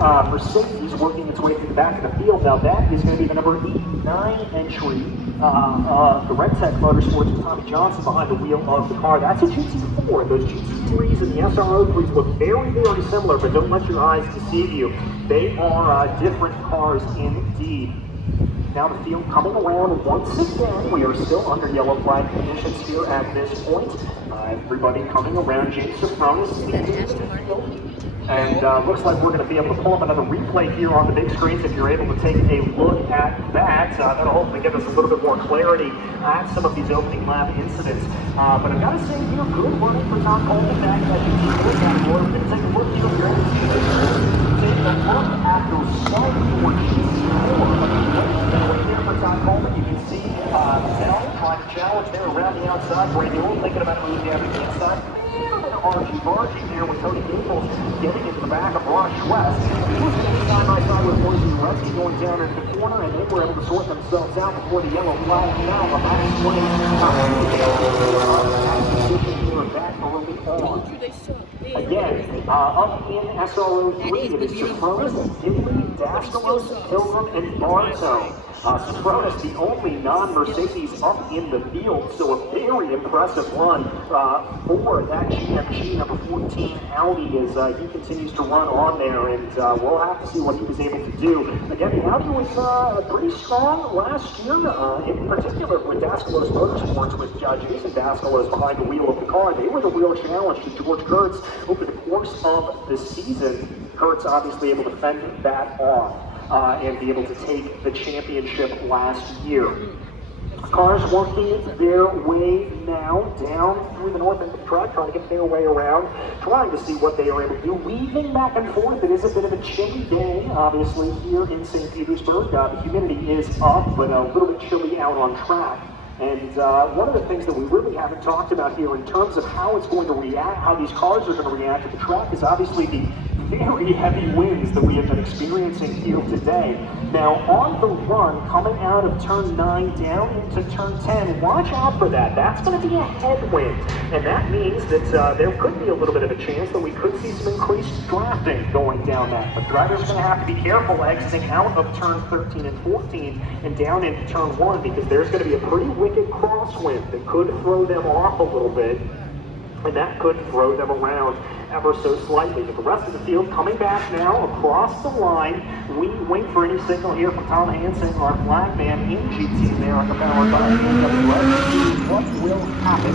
Mercedes working its way through the back of the field. Now that is going to be the number 89 entry. The Red Tech Motorsports with Tommy Johnson behind the wheel of the car. That's a GT4. Those GT3s and the SRO3s look very, very similar, but don't let your eyes deceive you. They are different cars indeed. Now the field coming around once again. We are still under yellow flag conditions here at this point. Everybody coming around. James Sofronis leading the field. And looks like we're going to be able to pull up another replay here on the big screens if you're able to take a look at that. That'll hopefully give us a little bit more clarity at some of these opening lap incidents. But I've got to say here, good running for Tom Coleman back at the We're going to take a look here. If you're able to take a look at those slight for GT4. Right there for Tom Coleman, you can see Bell trying to challenge there around the outside. Brand Newell thinking about moving down to the inside. Archie here with Tony Gables getting into the back of Ross West. He was going side by side with Boise Redsky going down into the corner, and they were able to sort themselves out before the yellow flag. Now the last 20 that early on. Again, up in SRO3, it is Sofronis, Dibley, Daskalos, Pilgrim, and Bartow. Sofronis, the only non-Mercedes up in the field, so a very impressive run for that GMG number 14 Audi as he continues to run on there, and we'll have to see what he was able to do. Again, the Audi was pretty strong last year, in particular with Daskalos Motorsports, with Jason Daskalos behind the wheel of the car. They were the real challenge to George Kurtz over the course of the season. Kurtz obviously able to fend that off. And be able to take the championship last year. Cars working their way now down through the north end of the track, trying to get their way around, trying to see what they are able to do, weaving back and forth. It is a bit of a chilly day, obviously, here in St. Petersburg. The humidity is up, but a little bit chilly out on track. And one of the things that we really haven't talked about here in terms of how it's going to react, how these cars are going to react to the track, is obviously the very heavy winds that we have been experiencing here today. Now, on the run, coming out of turn 9 down into turn 10, watch out for that. That's going to be a headwind, and that means that there could be a little bit of a chance that we could see some increased drafting going down that. But drivers are going to have to be careful exiting out of turn 13 and 14 and down into turn 1, because there's going to be a pretty wicked crosswind that could throw them off a little bit, and that could throw them around ever so slightly. But the rest of the field coming back now across the line. We wait for any signal here from Tom Hansen, our flag man in GT there on the power by AWS. What will happen?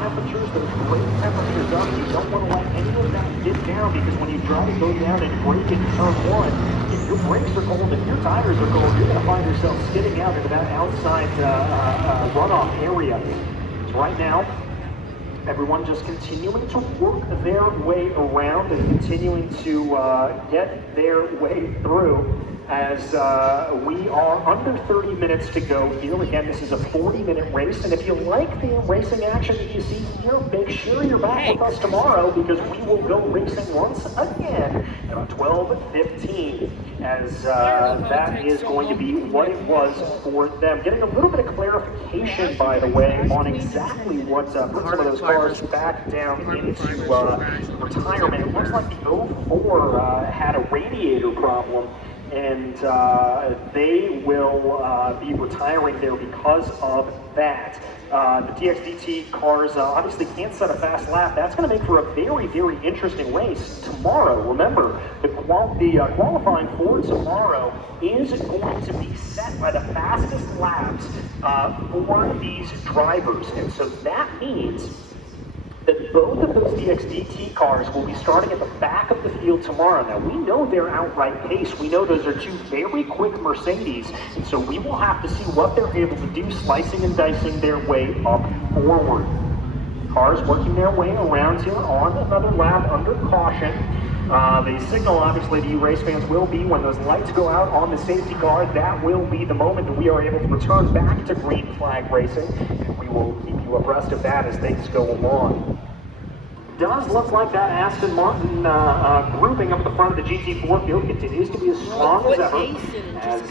Temperatures, those great temperatures up. You don't want to let any of that dip down, because when you try to go down and brake in turn 1, if your brakes are cold, if your tires are cold, you're going to find yourself skidding out into that outside runoff area. So right now, everyone just continuing to work their way around and continuing to get their way through as we are under 30 minutes to go here. Again, this is a 40-minute race, and if you like the racing action that you see here, make sure you're back with us tomorrow, because we will go racing once again at 12:15, as that is going to be what it was for them. Getting a little bit of clarification, by the way, on exactly what put some of those cars back down into retirement. It looks like the 04 had a radiator problem, and they will be retiring there because of that. The TXDT cars obviously can't set a fast lap. That's going to make for a very, very interesting race tomorrow. Remember, the qualifying for tomorrow is going to be set by the fastest laps for these drivers. And so that means that both of those DXDT cars will be starting at the back of the field tomorrow. Now, we know their outright pace. We know those are two very quick Mercedes, and so we will have to see what they're able to do, slicing and dicing their way up forward. Cars working their way around here on another lap under caution. The signal, obviously, to you race fans will be when those lights go out on the safety car. That will be the moment that we are able to return back to green flag racing, and we will keep you abreast of that as things go along. does look like that Aston Martin grouping up at the front of the GT4 field continues to be as strong as ever, as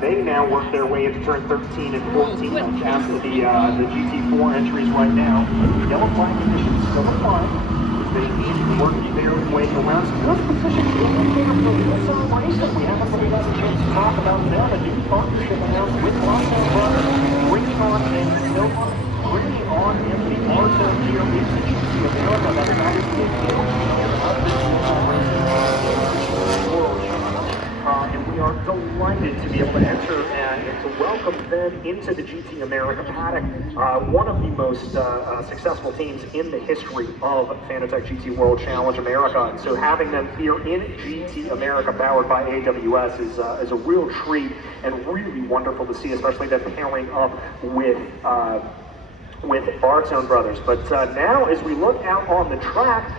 they now work their way into turn 13 and 14 after the GT4 entries right now. Yellow flag conditions still apply. They work their way around some good position in there for Hillside Racing. We haven't really got a chance to talk about them. A new partnership announced with Lockdown Brothers, bringing on and Silva, bringing on in the Arzo here into GT America. That is obviously a deal here of the Hillside Racing World Challenge. And we are delighted to be able to enter and to welcome them into the GT America paddock. One of the most successful teams in the history of Fanatec GT World Challenge America. And so having them here in GT America powered by AWS is a real treat and really wonderful to see, especially them pairing up with Barzone Brothers. But now as we look out on the track,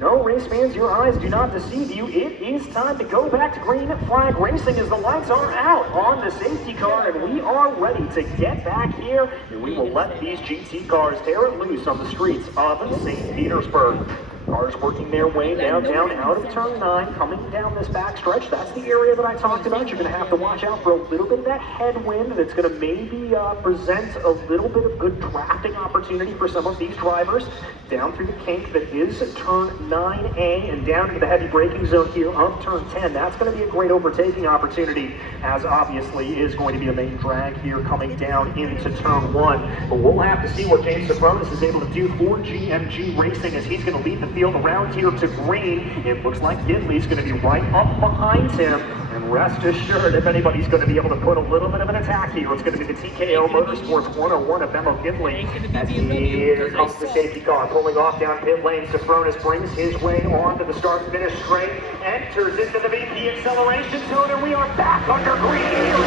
no, race fans, your eyes do not deceive you. It is time to go back to green flag racing as the lights are out on the safety car, and we are ready to get back here, and we will let these GT cars tear it loose on the streets of St. Petersburg. Cars working their way down out of turn 9, coming down this backstretch. That's the area that I talked about. You're going to have to watch out for a little bit of that headwind that's going to maybe present a little bit of good drafting opportunity for some of these drivers. Down through the kink that is turn 9A and down into the heavy braking zone here of turn 10. That's going to be a great overtaking opportunity, as obviously is going to be a main drag here coming down into turn 1. But we'll have to see what James Sapronis is able to do for GMG Racing as he's going to lead the field around here to green. It looks like Gidley's going to be right up behind him. And rest assured, if anybody's going to be able to put a little bit of an attack here, it's going to be the TKO Motorsports 101 of Memo Gidley. As here comes the safety car, pulling off down pit lane. Sapronis brings his way on to the start and finish straight, enters into the VP acceleration zone, and we are back under green here.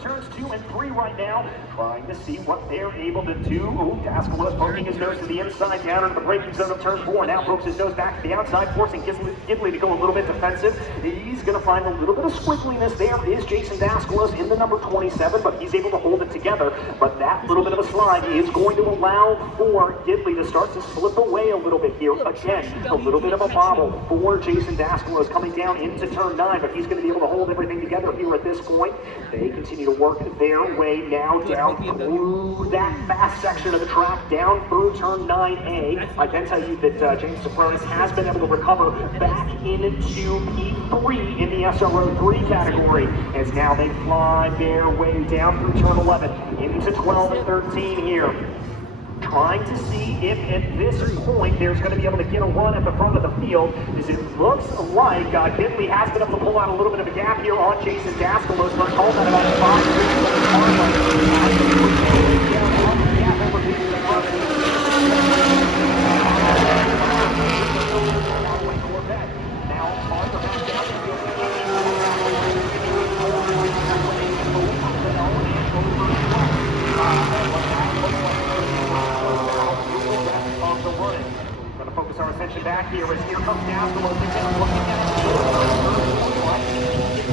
Turns 2 and 3 right now, trying to see what they're able to do. Ooh, Daskala poking his nose to the inside, down into the braking zone of turn 4. Now pokes his nose back to the outside, forcing Gidley to go a little bit defensive. He's going to find a little bit of squiggliness. There is Jason Daskalos in the number 27, but he's able to hold it together. But that little bit of a slide is going to allow for Gidley to start to slip away a little bit here. Again, a little bit of a bobble for Jason Daskalos coming down into turn 9, but he's going to be able to hold everything together here at this point. They continue to work their way now down through that fast section of the track, down through turn 9A. I can tell you that James Sapronis has been able to recover back into P3 in the SRO3 category, as now they fly their way down through turn 11 into 12 and 13 here. Trying to see if at this point there's going to be able to get a run at the front of the field, as it looks like Gidley has been able to pull out a little bit of a gap here on Jason Daskalos. Let's call that about 5 focus our attention back here as here comes Daskalos again, looking at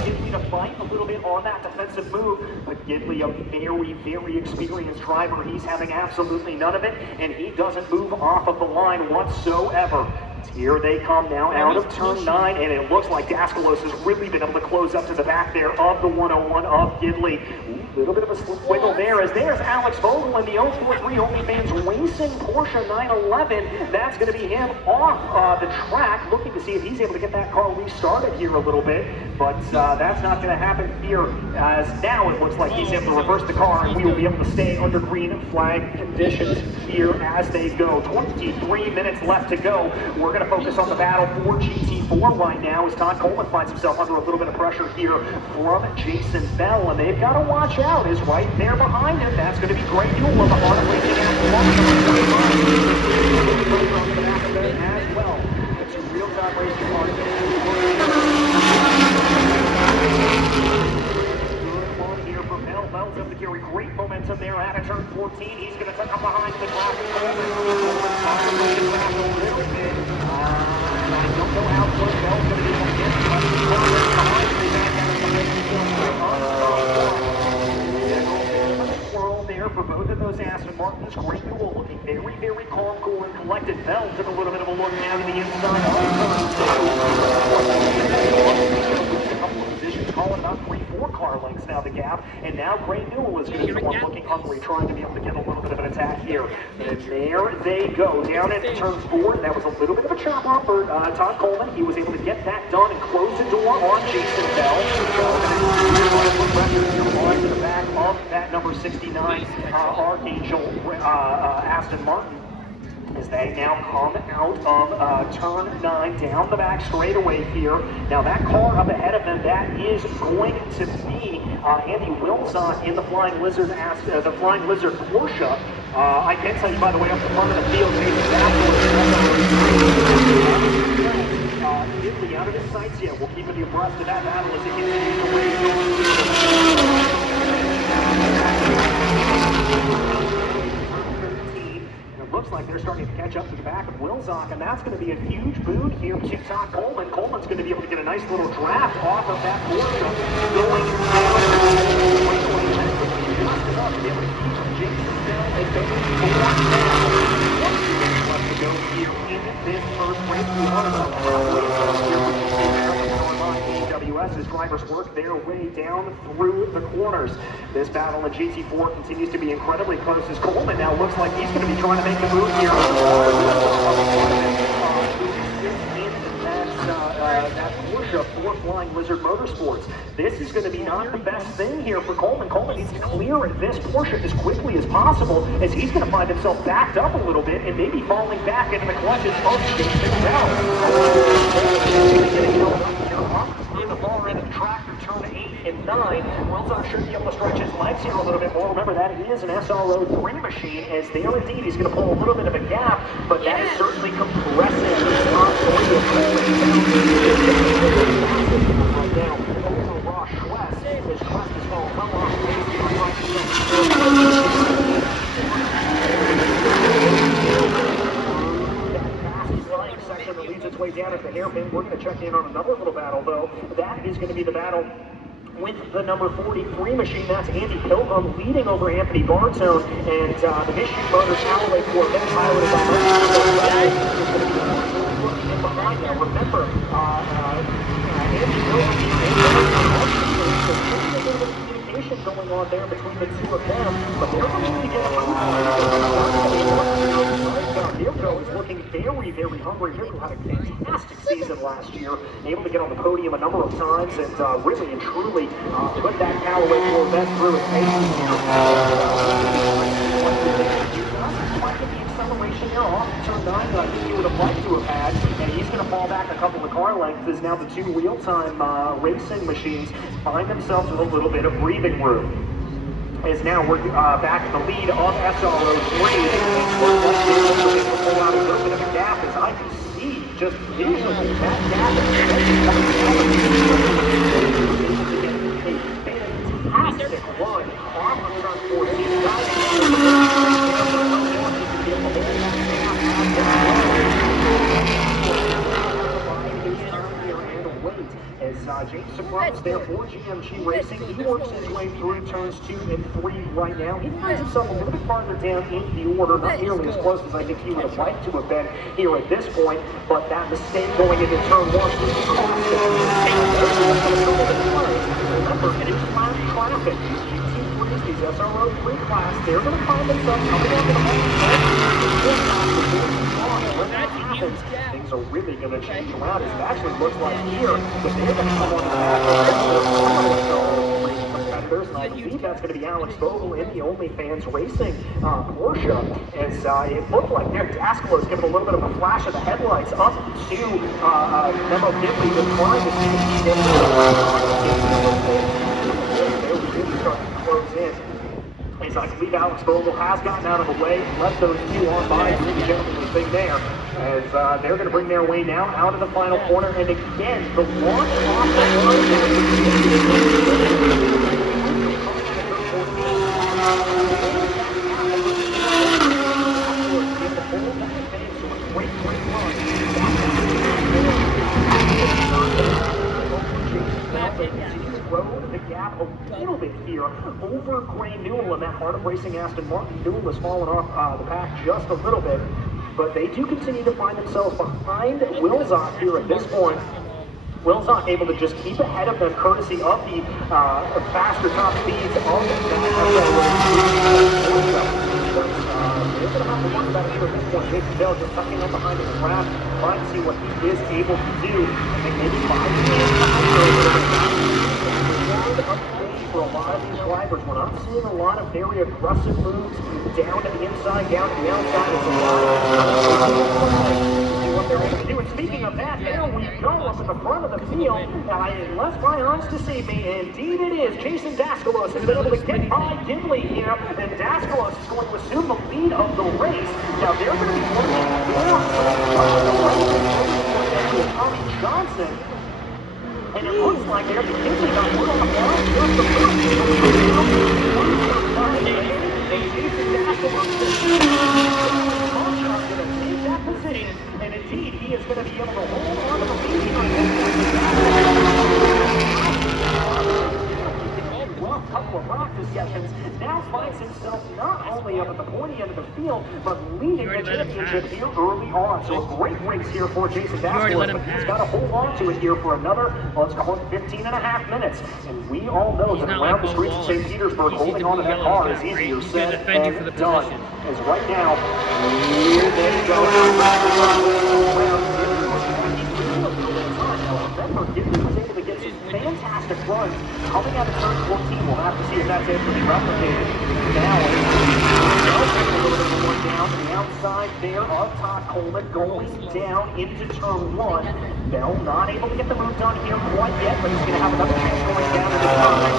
Gidley to fight a little bit on that defensive move, but Gidley, a very, very experienced driver, he's having absolutely none of it, and he doesn't move off of the line whatsoever. Here they come now out of turn 9, and it looks like Daskalos has really been able to close up to the back there of the 101 of Gidley. A little bit of a slip wiggle there, as there's Alex Vogel in the 043 OnlyFans Racing Porsche 911. That's going to be him off the track, looking to see if he's able to get that car restarted here a little bit. But that's not going to happen here, as now it looks like he's able to reverse the car, and we will be able to stay under green flag conditions here as they go. 23 minutes left to go. We're going to focus on the battle for GT4 right now, as Todd Coleman finds himself under a little bit of pressure here from Jason Bell, and they've got to watch out, is right there behind him. That's going to be Greg Newell of the Heart of Racing as well. It's a real-time racing car. Good one here from Mel Belton. up to carry great momentum there out of turn 14. He's going to tuck up behind the traffic. Possibly just back a little bit. I don't know how close Bell's going to be able to get to us. Behind me back out of the midfield. Swirl there for both of those Aston Martins. Great Newell looking very, very calm, cool, and collected. Bell took a little bit of a look now to the inside. A couple of positions, calling about 3-4 car lengths now the gap. And now Great Newell is going to be one looking hungry, trying to be able to get a little bit of an attack here. And there they go, down into turn 4. That was a little bit of a chop off for Todd Coleman. He was able to get that done and close the door on Jason Bell. On to the back of that number 69 Archangel Aston Martin, as they now come out of turn 9 down the back straightaway here. Now that car up ahead of them, that is going to be Andy Wilson in the Flying Lizard Porsche. I can tell you, by the way, up the front of the field, Italy out of his sights yet. We'll keep you abreast of that battle as it continues to rage. It looks like they're starting to catch up to the back of Wilczek, and that's going to be a huge boon here to Todd Coleman. Coleman's going to be able to get a nice little draft off of that Porsche going just enough to be able to keep Jason Bell and left to go here in this first race. As drivers work their way down through the corners. This battle in GT4 continues to be incredibly close as Coleman now looks like he's going to be trying to make the move here. That Porsche for Flying Lizard Motorsports. This is going to be not the best thing here for Coleman. Coleman needs to clear this Porsche as quickly as possible, as he's going to find himself backed up a little bit and maybe falling back into the clutches of Jason Bell. The far end of the track through turn 8 and 9. Wilczek should be able to stretch his legs here a little bit more. Remember, that is an SRO3 machine, as there indeed he's going to pull a little bit of a gap, but that is certainly compressing his top 3 of right now. Over Ross Schwest, as Schwest is falling well off. Section that leads its way down at the hairpin. We're going to check in on another little battle, though. That is going to be the battle with the number 43 machine. That's Andy Pilgrim leading over Anthony Bartone, and the Michigan Motors Callaway Corvette piloted by behind now. Remember, Andy Pilgrim going on there between the two of them, but they're going to get a move. Mirko is looking very, very hungry. Mirko had a fantastic season last year, able to get on the podium a number of times and really and truly put that Callaway Corvette through its paces here. Acceleration there off turn 9 that I think he would have liked to have had, and he's going to fall back a couple of car lengths as now the two wheel-time racing machines find themselves with a little bit of breathing room. As now we're back in the lead of SRO3, and looks like they're able to pull out a little bit of a gap, as I can see just visually that gap is a fantastic run off of turn 14. As James Surprise there for GMG Racing, he works his way through turns 2 and 3 right now. He finds himself a little bit farther down in the order, not nearly as close as I think he would have liked to have been here at this point, but that mistake going into turn 1 was remember, it is flat traffic. These SRO3 class, they're going to find themselves coming up in the when that happens, things are really going to change around. It actually looks like here that they're going to come on the back competitors, and I believe that's going to be Alex Vogel in the OnlyFans Racing Porsche, as it looked like there Daskalo's giving a little bit of a flash of the headlights up to Memo Dibley, who's trying to see if he gets they're really starting to close in. As I believe Alex Vogel has gotten out of the way, left those two on by. The gentleman was big there, as they're going to bring their way now out of the final corner. And again, the launch off the line. for Gray Newell in that Heart of Racing Aston Martin. Newell has fallen off the pack just a little bit, but they do continue to find themselves behind Wilczek here at this point. Wilczek able to just keep ahead of them courtesy of the faster top speeds of that. They're going to have to worry about it here at this point. Jason Bell just tucking up behind his grasp, trying to see what he is able to do. I think maybe 5 minutes for a lot of these drivers. We're not seeing a lot of very aggressive moves down to the inside, down to the outside. It's a lot of what they're able to do. And speaking of that, there we go up at the front of the field. Unless my eyes deceive me, indeed it is. Jason Daskalos has been able to get by Dimley here, and Daskalos is going to assume the lead of the race. Now they're going to be working for Tommy Johnson. And it looks like they're beginning on one on the line. Just the first position, and indeed he is going to be able to hold on to the lead here. Couple of practice sessions, now finds himself not only up at the pointy end of the field, but leading the championship here early on. So a great race here for Jason Daskalos, but he's got to hold on to it here for another, let's call it 15 and a half minutes. And we all know that around the streets of St. Petersburg, holding on to that car is easier said and done. As right now, here they go. Remember, was able to get some fantastic runs coming out of turn 14. We'll have to see if that's able to be replicated. Now, a little bit more down to the outside there of Todd Coleman going down into turn 1. Bell not able to get the move done here quite yet, but he's going to have another chance going down into turn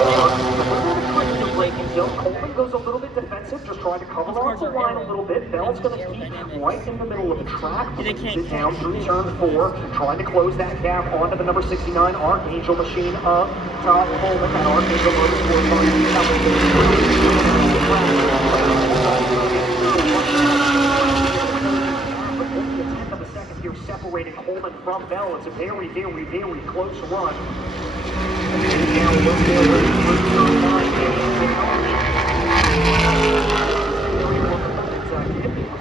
4. Breaking zone. Coleman goes a little bit defensive, just trying to cover off the line a little bit. Bell's going to keep right in the middle of the track. Sit down through turn 4, trying to close that gap onto the number 69 Archangel machine of Todd Coleman. That Archangel of a second here separating Coleman from Bell. It's a very, very, very close run.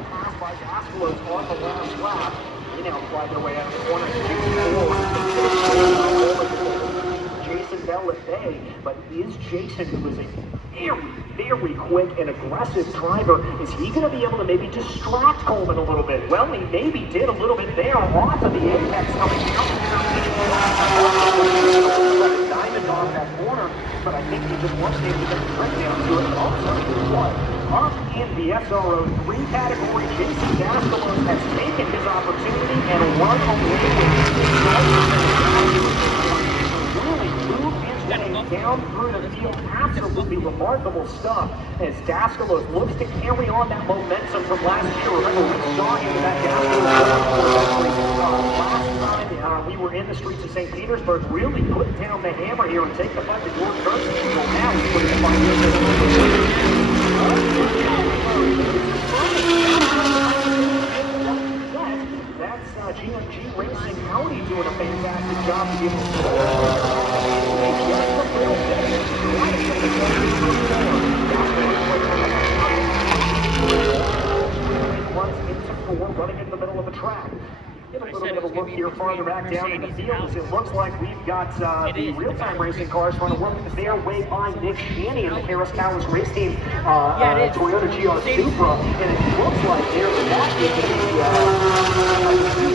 Passed by Daskalos on the last lap. They now fly their way out of the corner. Jason Bell at bay, but is Jason, who is a very, very quick and aggressive driver, is he going to be able to maybe distract Coleman a little bit? Well, he maybe did a little bit there off of the apex coming down. Diamond off that corner, but I think he just wasn't able to get the straight down to it. Also, what? Up in the SRO 3 category, Jason Daskalos has taken his opportunity and run away with it. Really moved his way down through the field. Absolutely remarkable stuff as Daskalos looks to carry on that momentum from last year. Remember, we saw him in that Daskalos last time we were in the streets of St. Petersburg, really put down the hammer here and take the fight to George Kirsten. So now he's putting the fight That's GMG Racing Audi doing a fantastic job to be able to running in the middle of the track. Give a little bit of a look here farther back down in the field as it looks like we've got the real-time racing cars trying to work their way by Nick Shaney and the Harris Cowards race team Toyota GR Supra, and it looks like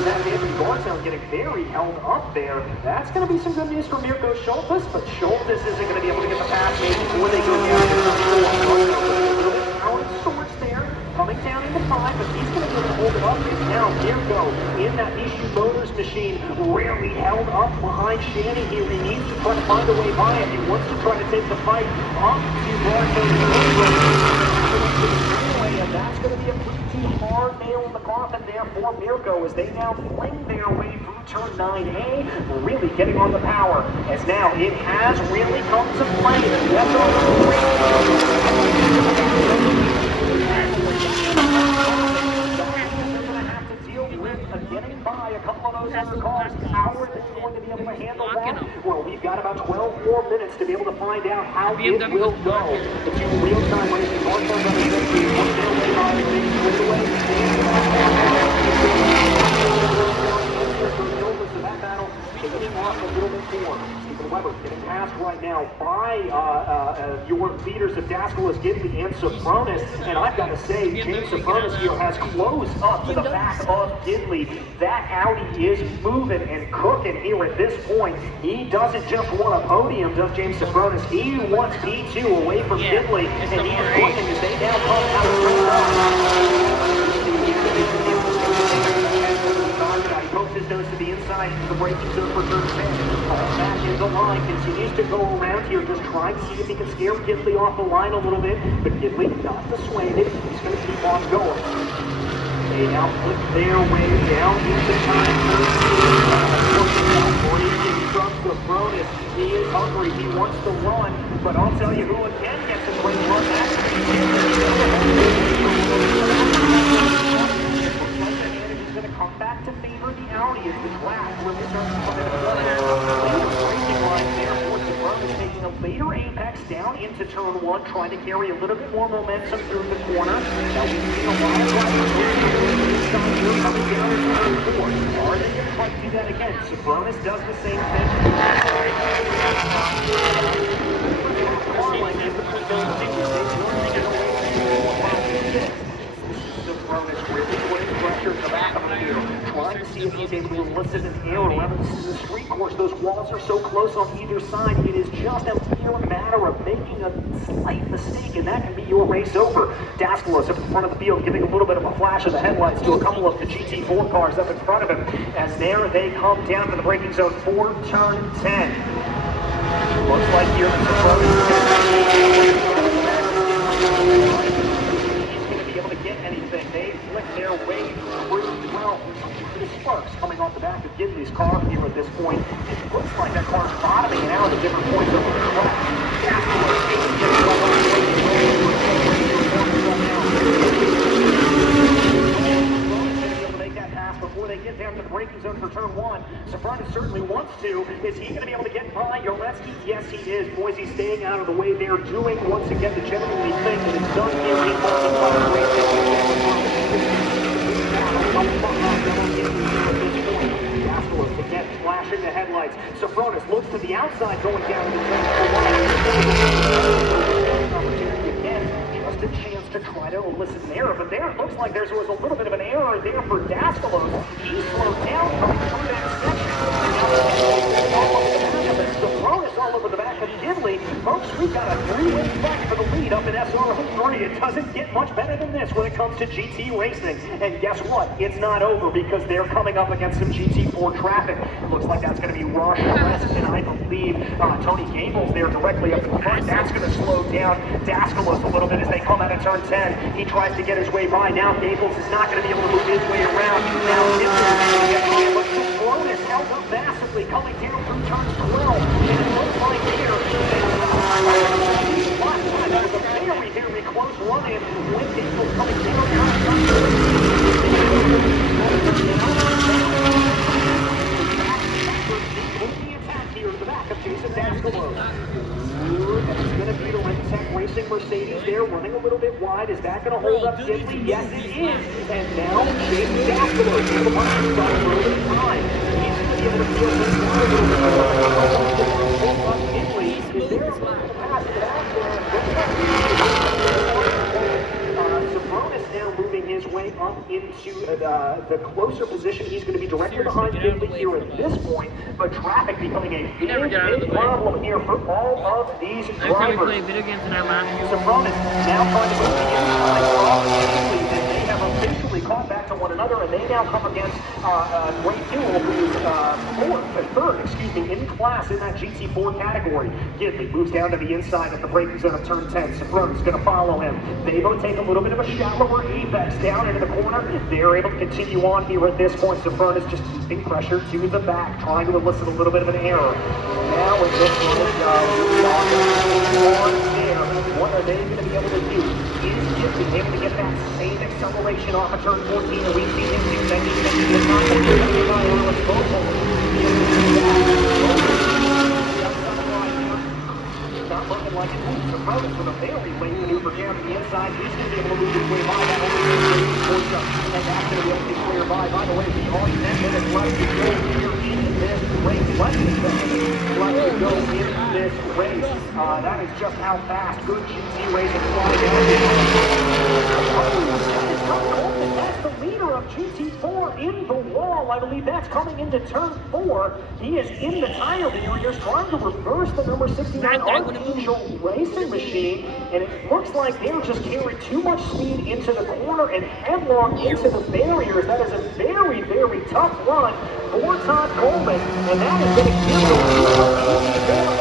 that Anthony Garzel getting very held up there. That's going to be some good news for Mirko Schultes, but Schultes isn't going to be able to get the pass maybe before they go down to the out of sorts there. Coming down into 5, but he's going to be able to hold it up. And now Mirko in that Nishu Motors machine, rarely held up behind Shaney here. He needs to try to find a way by it. He wants to try to take the fight up to Barco. And that's going to be a pretty hard nail in the coffin there for Mirko as they now fling their way through turn 9A, really getting on the power. As now it has really come to play. Getting by a couple of those other cars. How are they going to be able to handle that? Well, we've got about 12 more minutes to be able to find out how it will go to real-time racing. Marshall running victory. One down way by the big straightaway. That battle taking off a little bit more. Stephen Weber getting passed right now by your leaders of Dascalos, Gidley, and Sophronis. And I've got to say, James Sophronis here has closed up to the back of Gidley. That Audi is moving and cooking here at this point. He doesn't just want a podium, does James Sophronis. He wants P2 away from Gidley, and he is looking as they now come out of the He pokes his nose to the inside into the braking zone for turn 10. Back in the line, continues to go around here, just trying to see if he can scare Gidley off the line a little bit, but Gidley not dissuaded. He's going to keep on going. They now flip their way down into time 13. Breaking from Sophronis. He is hungry. He wants to run, but I'll tell you who again gets a great run. That's going to come back to favor the Audi as the track really starts to come into play. Racing line there for Sophronis taking a later apex down into turn 1, trying to carry a little bit more momentum through the corner. Now we've seen a lot of drivers inside here coming down into turn 4. Are they going to try to do that again? Sophronis does the same thing. Sophronis really putting pressure in the back of the field, trying to see if he's able to elicit an error. Remember, this is a street course. Those walls are so close on either side. It is just a mere matter of making a slight mistake, and that can be your race over. Dascalos up in front of the field, giving a little bit of a flash of the headlights to a couple of the GT4 cars up in front of him, as there they come down to the braking zone for turn 10. Looks like here Sophronis is going to be able to get anything. They flick their way through 12. The sparks coming off the back of Gidley's car here at this point. It looks like that car's bottoming out at different points over the track. Before they get down to the braking zone for turn 1. Sophronis certainly wants to. Is he going to be able to get by Yaleski? Yes, he is. Boise staying out of the way. They're doing, once again, the genuinely thing that is done here in multi-car racing. Dascalos again flashing the headlights. Sophronis looks to the outside going down the track. Opportunity again. Just a chance to try to elicit an error, but there it looks like there was a little bit of an error there for Dascalos. He slowed down coming through that section. Sophronis all over the back of Gidley. Folks, we've got a 3-win fight for the lead up in SR3. It doesn't get much better than this when it comes to GT racing. And guess what? It's not over because they're coming up against some GT4 traffic. It looks like that's going to be Rush West, and I believe Tony Gables there directly up in front. That's going to slow down Dascalos a little bit as they come out of turn 10. He tries to get his way by. Now Gables is not going to be able to move his way around. Now but Sophronis held up massively coming down through turns 12. And it looks like here, that was a very close run-in with Gables coming down. The attack here at the back of Jason Dascalos. That's going to be the Rentec Racing Mercedes there, running a little bit wide. Is that going to hold up Gidley? Yes, it is. And now Jason Dascalos is the one who's got a little bit of time. He's going to be able to feel this one a little bit more. Gidley is there to pass it out there. Sophronis now moving his way up into the closer position. He's going to be directly behind Gidley here at this point, but traffic becoming a big problem here for all of these drivers. Sophronis now trying to move the inside off Gidley, and they have officially caught back to one another, and they now come against Ray Newell, who is third in class in that GT4 category. Gidley moves down to the inside of the braking zone of turn 10. Sophronis is going to follow him. They both take a little bit of a shallower apex down into the corner. They're able to continue on here at this point. Sophronis just keeping pressure to the back, trying to elicit a little bit of an error. Now with this one there, what are they going to be able to do? Is Gidley able to get that same acceleration off of turn 14 that we've seen him do? Then he's going to be not going to be by Alex Bogle. Not not looking like it. Sapronis with a very late maneuver down to the inside. He's going to be able to move his way by that only Porsche. And that's going to be able to get clear by the way, we are 10 minutes left to go here in this race. Less than 10 minutes left to go in this race. That is just how fast good GT racing flies down. That's the leader of GT4 in the wall. I believe that's coming into turn 4. He is in the tire barriers trying to reverse the number 69 Archangel racing machine, and it looks like they're just carrying too much speed into the corner and headlong into the barriers. That is a very, very tough run for Todd Coleman, and that is going to give the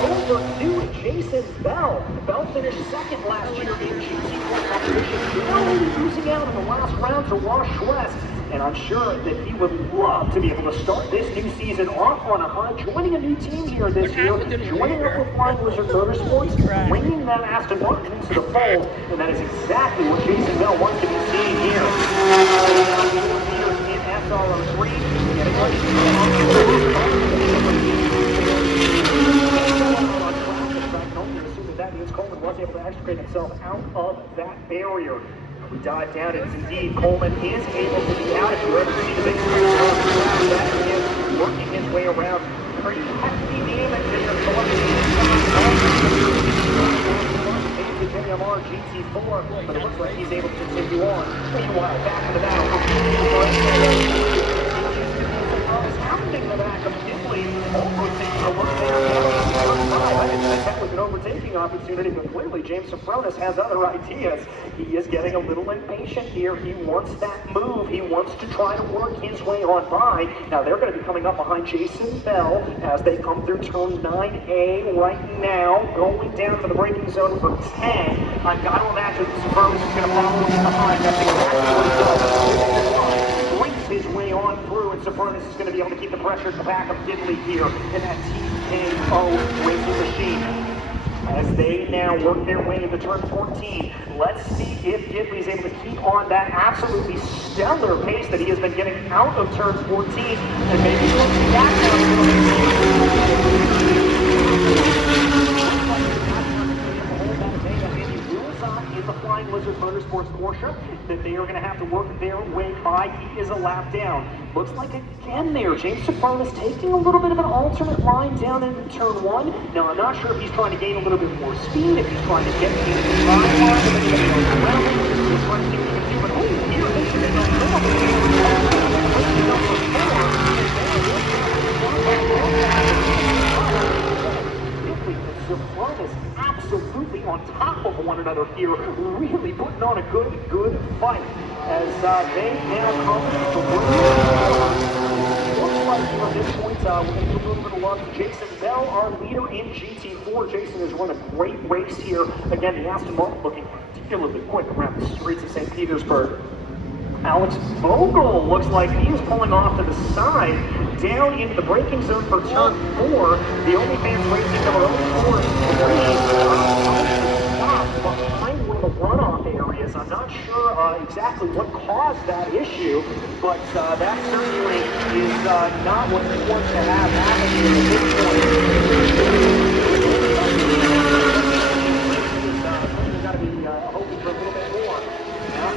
over to Jason Bell. Bell finished second last year in GT4 competition, barely losing out in the last round to Ross Schwest. And I'm sure that he would love to be able to start this new season off on a high, joining a new team here this year, joining up with Flying Lizard Motorsports, bringing that Aston Martin into the fold, and that is exactly what Jason Bell wants to be seeing here. In SRO3, that means Coleman was able to extricate himself out of that barrier. We dive down, and indeed, Coleman is able to be out. If you ever see the big screen, that is working his way around. Pretty hefty damage there. The JMR GT4, but it looks like he's able to continue on. Meanwhile, back to the battle. Hounding the back of Kinley, almost taking a look down. I didn't think that was an overtaking opportunity, but clearly James Sapronis has other ideas. He is getting a little impatient here. He wants that move. He wants to try to work his way on by. Now they're going to be coming up behind Jason Bell as they come through turn 9A right now, going down to the braking zone for 10. I've got to imagine Sapronis is going to follow him behind. That's exactly what he does. Brings his way on through, and Sapronis is going to be able to keep the pressure at the back of Gidley here in that TKO racing machine. As they now work their way into turn 14, let's see if Gidley's able to keep on that absolutely stellar pace that he has been getting out of turn 14, and maybe we'll see that in the Flying Lizard Motorsports Porsche that they are going to have to work their way by. He is a lap down. Looks like again there, James Sapronis taking a little bit of an alternate line down into turn 1. Now I'm not sure if he's trying to gain a little bit more speed, if he's trying to get into the line, if he's going to go around, he's trying to see what he can do, but here they should have Sapronis absolutely on top of one another here, really putting on a good fight as they now come to looks like from this point we're going to give a little bit of love to Jason Bell, our leader in GT4. Jason has run a great race here. Again, the Aston Martin looking particularly quick around the streets of St. Petersburg. Alex Vogel looks like he is pulling off to the side, down into the braking zone for turn 4. The OnlyFans Racing number 04 stop behind one of the runoff areas. I'm not sure exactly what caused that issue, but that certainly is not what he wants to have happen here at this point. Got to be hoping for a little bit more. Now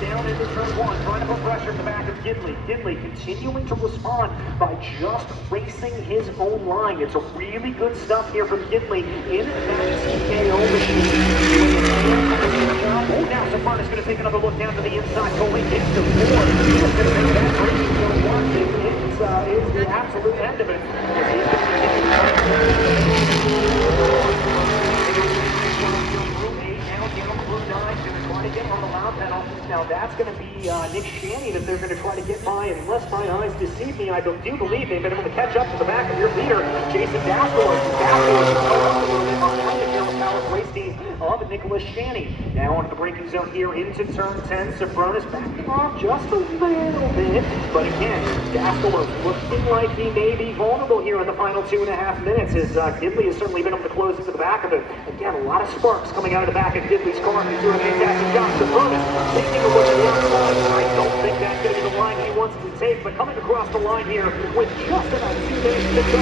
down into turn 1, trying to put pressure in the back of Gidley. Gidley continuing to respond by just racing his own line. It's a really good stuff here from Gidley in that TKO machine. Oh, now Sapronis is going to take another look down to the inside, going into 4. He's going to make that racing zone once. It is the absolute end of it. Now that's going to be Nick Shannon if they're going to try to get by, and unless my eyes deceive me, I do believe they've been able to catch up to the back of your leader, Jason Dastor. Dastor is a little bit behind the Race Team of of Nicholas Shanny. Now onto the braking zone here into turn 10. Sofronis backing off just a little bit. But again, Daskalo looking like he may be vulnerable here in the final 2.5 minutes as Gidley has certainly been able to close into the back of it. Again, a lot of sparks coming out of the back of Gidley's car. He's doing a fantastic job. Sofronis taking a look at the outside. I don't think that's going to be the line he wants to take, but coming across the line here with just about 2 minutes to go.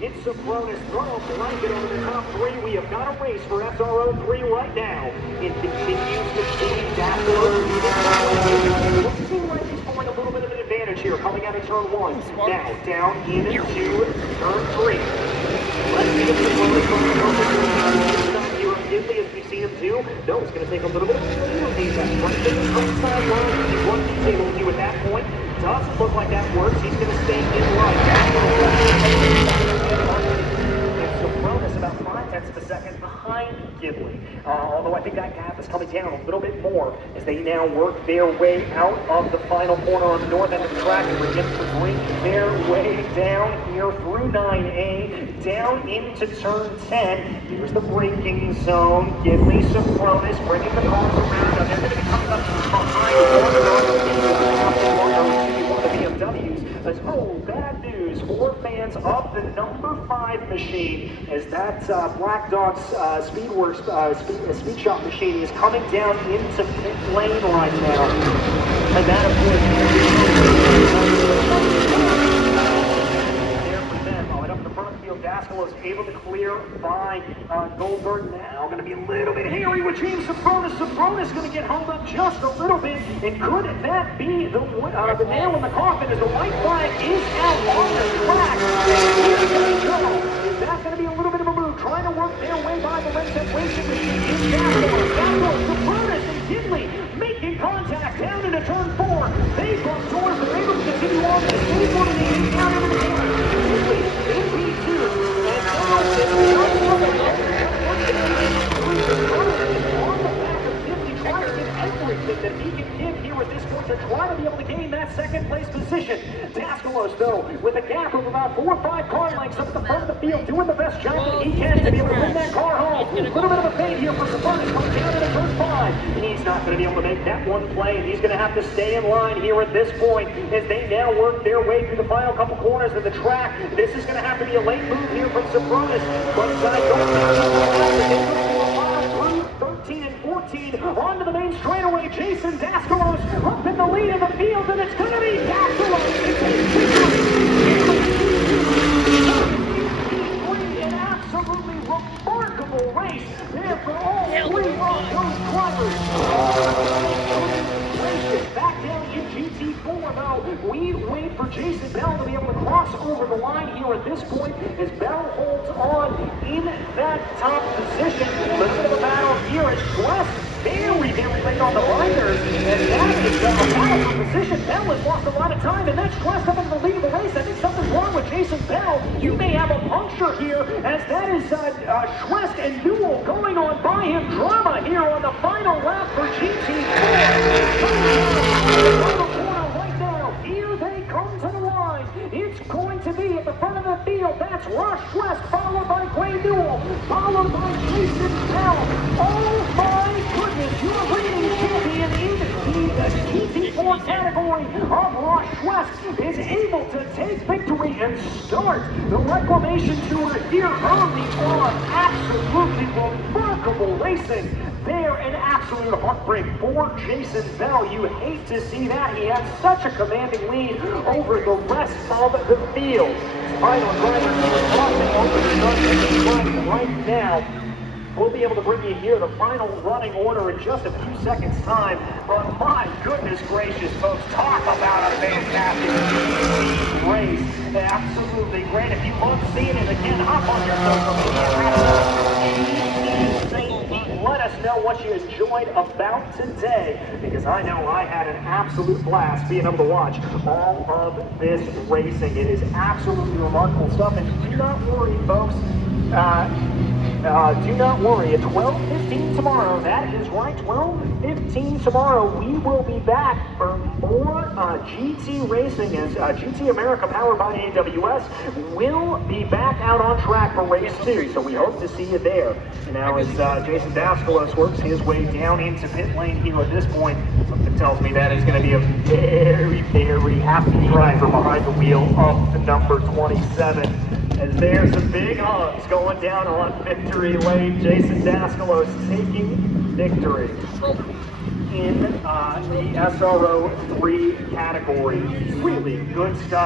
It's Sofronis, throw a blanket over the top three. We have got a race for SRO3 right now. It continues to see Daskalo. Looks like he's pulling a little bit of an advantage here, coming out of turn 1. Now, down into turn 3. Let's see if Sofronis goes here on Gidley as we see him do. No, it's going to take a little bit of a he's at front side line. See what he's able to do at that point. Doesn't look like that works. He's going to stay in line. Sofronis about 5/10 of a second behind Gidley. Although I think that gap is coming down a little bit more as they now work their way out of the final corner on the north end of the track and begin to bring their way down here through 9A, down into turn 10. Here's the braking zone. Gidley, Sofronis bringing the cars around. Now they're going to be coming up behind one of the BMWs. As bad news for fans of the number 5 machine as that Black Dog's speed shop machine is coming down into pit lane right now. And that, of course, there for them. Right up in the front of the field, Daskalo is able to clear by Goldberg. Now going to be a little bit hairy with James Sofronis. Sofronis going to get held up just a little bit. And could that be the nail in the coffin as the white flag is out on the track? Here they go. Is that going to be a little bit of a move? Trying to work their way by the red separation machine. Daskalo, Sofronis, and Gidley making contact down into turn 4. They bump doors. They're able to continue on. They want to be down into the corner. Gidley in P2. And now it's on the back of Gidley trying to get everything that he can give here at this point to try to be able to gain that second place position. Daskalo, though, with a gap of about 4 or 5 car lengths up at the front of the field, doing the best job that he can to be able to bring that car home. A little bit of a fade here for Sofronis coming down into turn 5. He's not going to be able to make that one play, and he's going to have to stay in line here at this point as they now work their way through the final couple corners of the track. This is going to have to be a late move here from Sofronis, but I don't think 13 and 14 onto the main straightaway. Jason Daskalo's up in the lead of the field, and it's going to be Daskalo. An absolutely remarkable race there for all 3 of those drivers. Back down in GT4, though. We wait for Jason Bell to be able to cross over the line here at this point as Bell holds on in that top position. A little bit of a battle here as Schwest very late on the binders, and that is a battle for position. Bell has lost a lot of time, and that's Schwest up in the lead of the race. I think something's wrong with Jason Bell. You may have a puncture here as that is Schwest and Newell going on by him. Drama here on the final lap for GT4. Right now, here they come to the line. It's going to be at the front of the field. That's Rush Schwest, followed by Gray Newell, followed by Jason Bell. Oh my goodness, your reigning champion in the GT4 category of Rush Schwest is able to take victory and start the reclamation tour here early on. Absolutely remarkable racing there, an absolute heartbreak for Jason Bell. You hate to see that. He had such a commanding lead over the rest of the field. Final driver crossing over the line right now. We'll be able to bring you here the final running order in just a few seconds' time. But my goodness gracious, folks, talk about a fantastic race. Absolutely great. If you love seeing it again, hop on your social media. Let us know what you enjoyed about today, because I know I had an absolute blast being able to watch all of this racing. It is absolutely remarkable stuff, and do not worry, folks. do not worry, at 12:15 tomorrow, that is right, 12:15 tomorrow, we will be back for more GT racing as GT America powered by AWS will be back out on track for race 2, so we hope to see you there. And now as Jason Daskalos works his way down into pit lane here at this point, something tells me that is going to be a very, very happy driver behind the wheel of the number 27. As there's some big hugs going down on victory lane. Jason Daskalos taking victory in the SRO 3 category. Really good stuff.